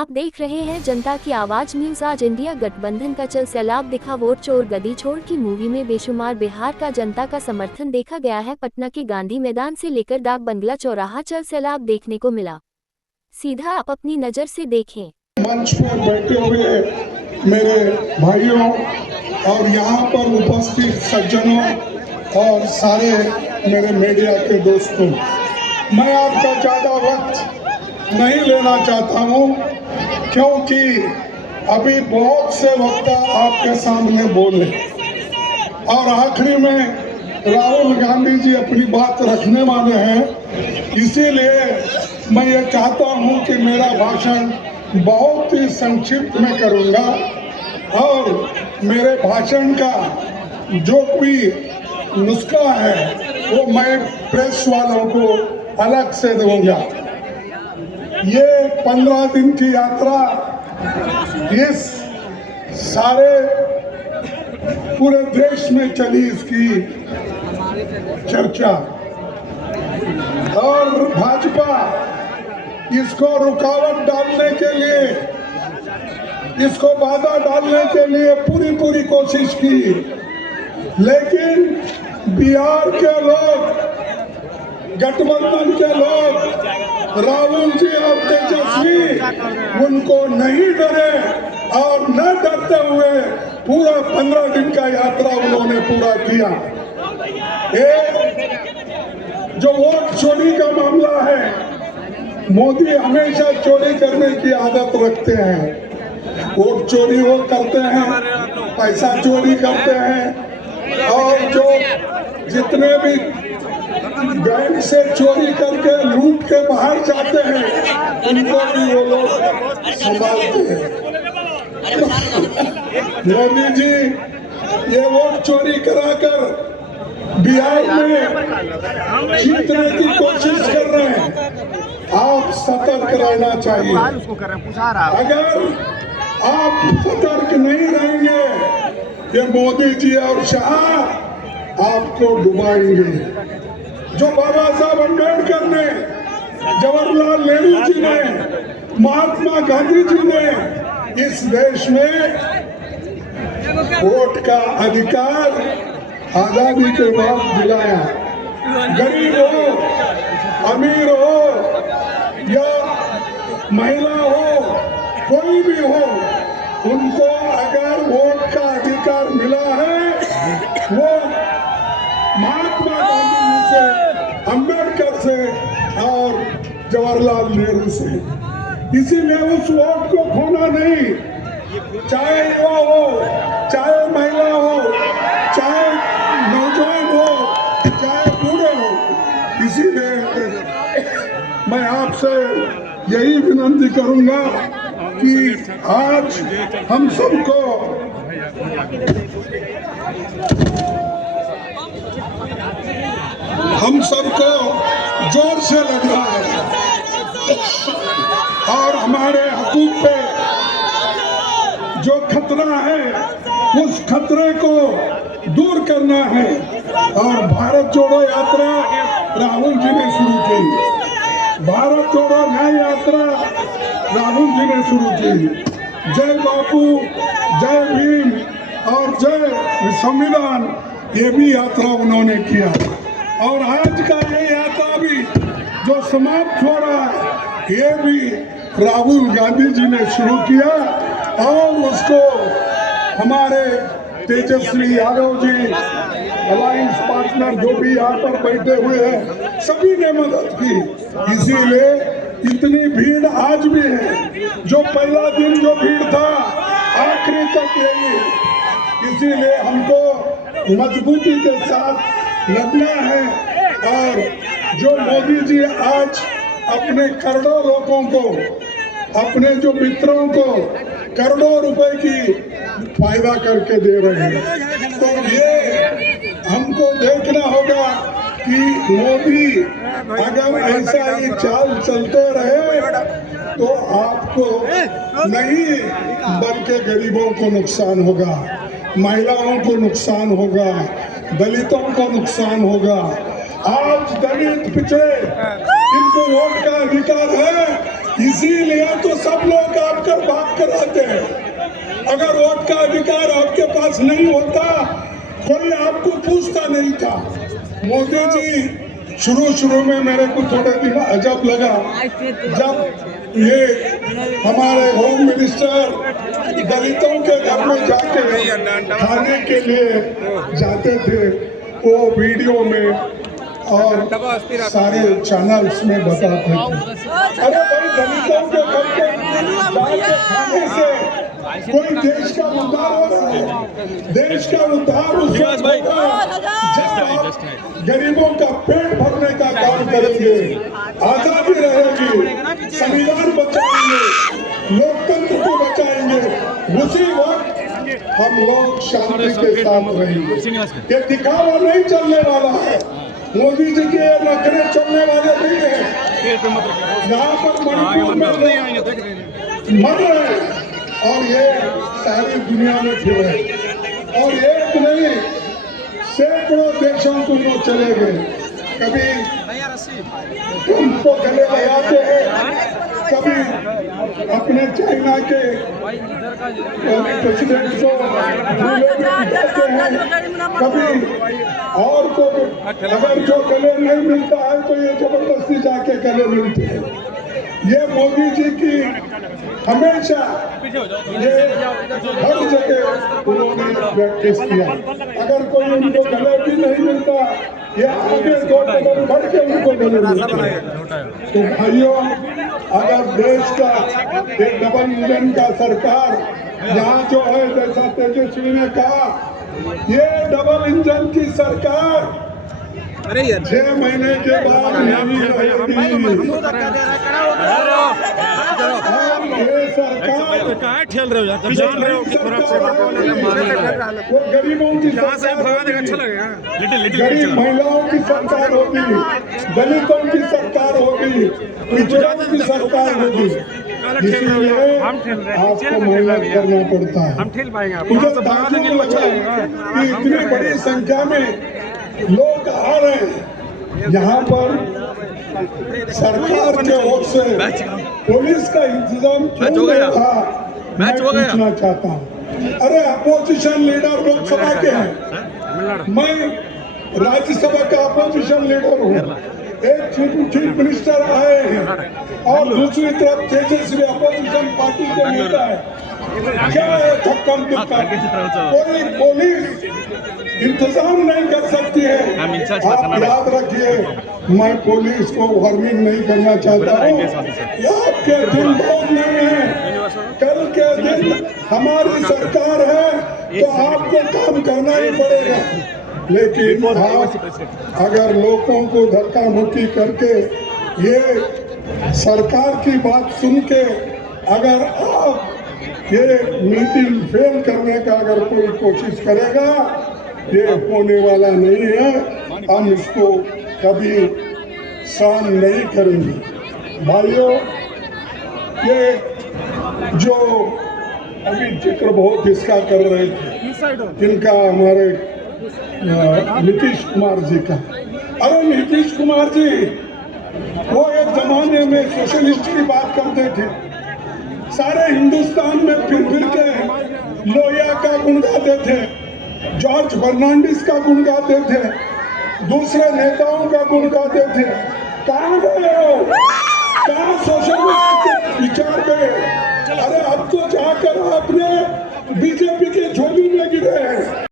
आप देख रहे हैं जनता की आवाज न्यूज। आज इंडिया गठबंधन का चल सैलाब दिखा। वोट चोर गदी छोड़ की मूवी में बेशुमार बिहार का जनता का समर्थन देखा गया है। पटना के गांधी मैदान से लेकर डाक बंगला चौराहा चल सैलाब देखने को मिला। सीधा आप अपनी नजर से देखें। मंच पर बैठे हुए मेरे भाइयों और यहाँ पर उपस्थित सज्जनों और सारे मेरे मीडिया के दोस्तों, मैं आपका ज़्यादा वक्त नहीं लेना चाहता हूँ, क्योंकि अभी बहुत से वक्ता आपके सामने बोले और आखिरी में राहुल गांधी जी अपनी बात रखने वाले हैं। इसीलिए मैं ये चाहता हूँ कि मेरा भाषण बहुत ही संक्षिप्त में करूँगा और मेरे भाषण का जो भी नुस्खा है वो मैं प्रेस वालों को अलग से दूंगा। ये 15 दिन की यात्रा इस सारे पूरे देश में चली, इसकी चर्चा, और भाजपा इसको रुकावट डालने के लिए, इसको बाधा डालने के लिए पूरी कोशिश की, लेकिन बिहार के लोग, गठबंधन के लोग, राहुल जी और तेजस्वी उनको नहीं डरे और न डरते हुए पूरा 15 दिन का यात्रा उन्होंने पूरा किया। जो वोट चोरी का मामला है, मोदी हमेशा चोरी करने की आदत रखते हैं। वोट चोरी वो करते हैं, पैसा चोरी करते हैं, और जो जितने भी बैंक से चोरी करके लूट के बाहर जाते हैं उनको भी वो लोग संभालते हैं। मोदी जी ये वोट चोरी कराकर बिहार में जीतने की कोशिश कर रहे हैं। आप सतर्क रहना चाहिए। अगर आप सतर्क नहीं रहेंगे, ये मोदी जी और शाह आपको डुबाएंगे। जो बाबा साहब अम्बेडकर ने, जवाहरलाल नेहरू जी ने, महात्मा गांधी जी ने इस देश में वोट का अधिकार आजादी के बाद दिलाया। गरीब हो, अमीर हो या महिला हो, कोई भी हो, उनको अगर वोट का अधिकार मिला है, वो महात्मा गांधी से, अम्बेडकर से और जवाहरलाल नेहरू से। इसीलिए उस वोट को खोना नहीं, चाहे युवा हो, चाहे महिला हो, चाहे नौजवान हो, चाहे बूढ़े हो। इसीलिए मैं आपसे यही विनती करूंगा कि आज हम सबको जोर से लड़ना है और हमारे हकूक पे जो खतरा है उस खतरे को दूर करना है। और भारत जोड़ो यात्रा राहुल जी ने शुरू की, भारत जोड़ो न्याय यात्रा राहुल जी ने शुरू की। जय बापू, जय भीम और जय संविधान, ये भी यात्रा उन्होंने किया। और आज का ये यात्रा भी जो समाप्त हो रहा है, ये भी राहुल गांधी जी ने शुरू किया और उसको हमारे तेजस्वी यादव जी, अलायंस पार्टनर जो भी यहाँ पर बैठे हुए हैं, सभी ने मदद की। इसीलिए इतनी भीड़ आज भी है। जो पहला दिन जो भीड़ था, आखिरी तक यही। इसीलिए हमको मजबूती के साथ लड़ना है। और जो मोदी जी आज अपने करोड़ों लोगों को, अपने जो मित्रों को करोड़ों रुपए की फायदा करके दे रहे हैं, तो ये हमको देखना होगा कि मोदी अगर ऐसा ही चाल चलते रहे तो आपको नहीं बल्कि गरीबों को नुकसान होगा, महिलाओं को नुकसान होगा, दलितों को नुकसान होगा। आज दलित पिछड़े, इनको वोट का अधिकार है, इसीलिए तो सब लोग आप कराते हैं। अगर वोट का अधिकार आपके पास नहीं होता, कोई आपको पूछता नहीं था। मोदी जी शुरू में मेरे को थोड़े दिन अजब लगा जब ये हमारे होम मिनिस्टर दलितों के घर में जाके खाने के लिए जाते थे, वो वीडियो में और सारे चैनल्स में बताते थे। अरे भाई, दलितों के घर के जाके खाने से कोई देश का उद्धार हो रहा है? देश का उद्धार उससे होगा जब गरीबों का पेट भरने का काम करेंगे, आजादी रहेगी, संविधान बचाएंगे, लोकतंत्र को बचाएंगे, उसी वक्त हम लोग शांति के साथ रहेंगे। ये दिखावा नहीं चलने वाला है। मोदी जी के नखरे चलने वाले नहीं है। यहाँ पर मणिपुर में मर रहे हैं और ये सारी दुनिया में फिर रहे हैं, और एक नहीं सैकड़ों देशों को वो चले गए। कभी ट्रंप को गले लगाते हैं, कभी अपने चाइना के प्रेसिडेंट को कहते हैं, कभी और को अगर जो गले नहीं मिलता है तो ये जबरदस्ती जाके गले मिलते हैं। ये मोदी जी की हमेशा ये हर जगह उन्होंने प्रैक्टिस किया। अगर कोई उनको गले भी नहीं मिलता, ये आगे 2 कदम बढ़ के उनको गले मिलता है। तो भाइयों, अगर देश का एक डबल इंजन का सरकार यहाँ जो है, जैसा तेजस्वी ने कहा, ये डबल इंजन की सरकार 6 महीने के बाद नहीं रहेगी। ये सरकार कहाँ ठेल रहे हो यार? जब जान रहे हो कि वो गरीबों की सरकार, अच्छा लगेगा। गरीब महिलाओं की सरकार होगी, दलितों की सरकार होगी, पिछड़ों की सरकार होगी। इसीलिए आपको मेहनत करना पड़ता है। हम ठेल पाएंगे। मुझे ताज्जुब लगा कि इतनी बड़ी संख्या में लोग आ रहे हैं। यहाँ पर सरकार के ओर से पुलिस का इंतजाम क्यों नहीं था, मैं पूछना चाहता हूँ। अरे अपोजिशन लीडर लोकसभा के हैं, मैं राज्यसभा का अपोजिशन लीडर हूँ। एक चीफ मिनिस्टर आए हैं और दूसरी तरफ तेजस्वी अपोजिशन पार्टी के नेता है। क्या है थक्कम दुक्का? कोई पुलिस इंतजाम नहीं कर सकती है। आप याद रखिए, मैं पुलिस को वार्निंग नहीं करना चाहता हूँ। आपके दिन बहुत नहीं है, कल के दिन हमारी सरकार है तो आपको काम करना ही पड़ेगा। लेकिन आप अगर लोगों को धक्का मुक्की करके ये सरकार की बात सुन के अगर आप ये मीटिंग फेल करने का अगर कोई कोशिश करेगा, ये होने वाला नहीं है। हम इसको कभी सहन नहीं करेंगे। भाइयों, ये जो अभी जिक्र बहुत इसका कर रहे थे, इनका हमारे नीतीश कुमार जी का। अरे नीतीश कुमार जी, वो एक जमाने में सोशलिस्ट की बात करते थे, सारे हिंदुस्तान में फिर के लोहिया का गुण गाते थे, जॉर्ज फर्नांडिस का गुण गाते थे, दूसरे नेताओं का गुण गाते थे। कहाँ गए हो? कहाँ सोशलिस्ट के विचार गए? अरे अब तो जाकर आपने बीजेपी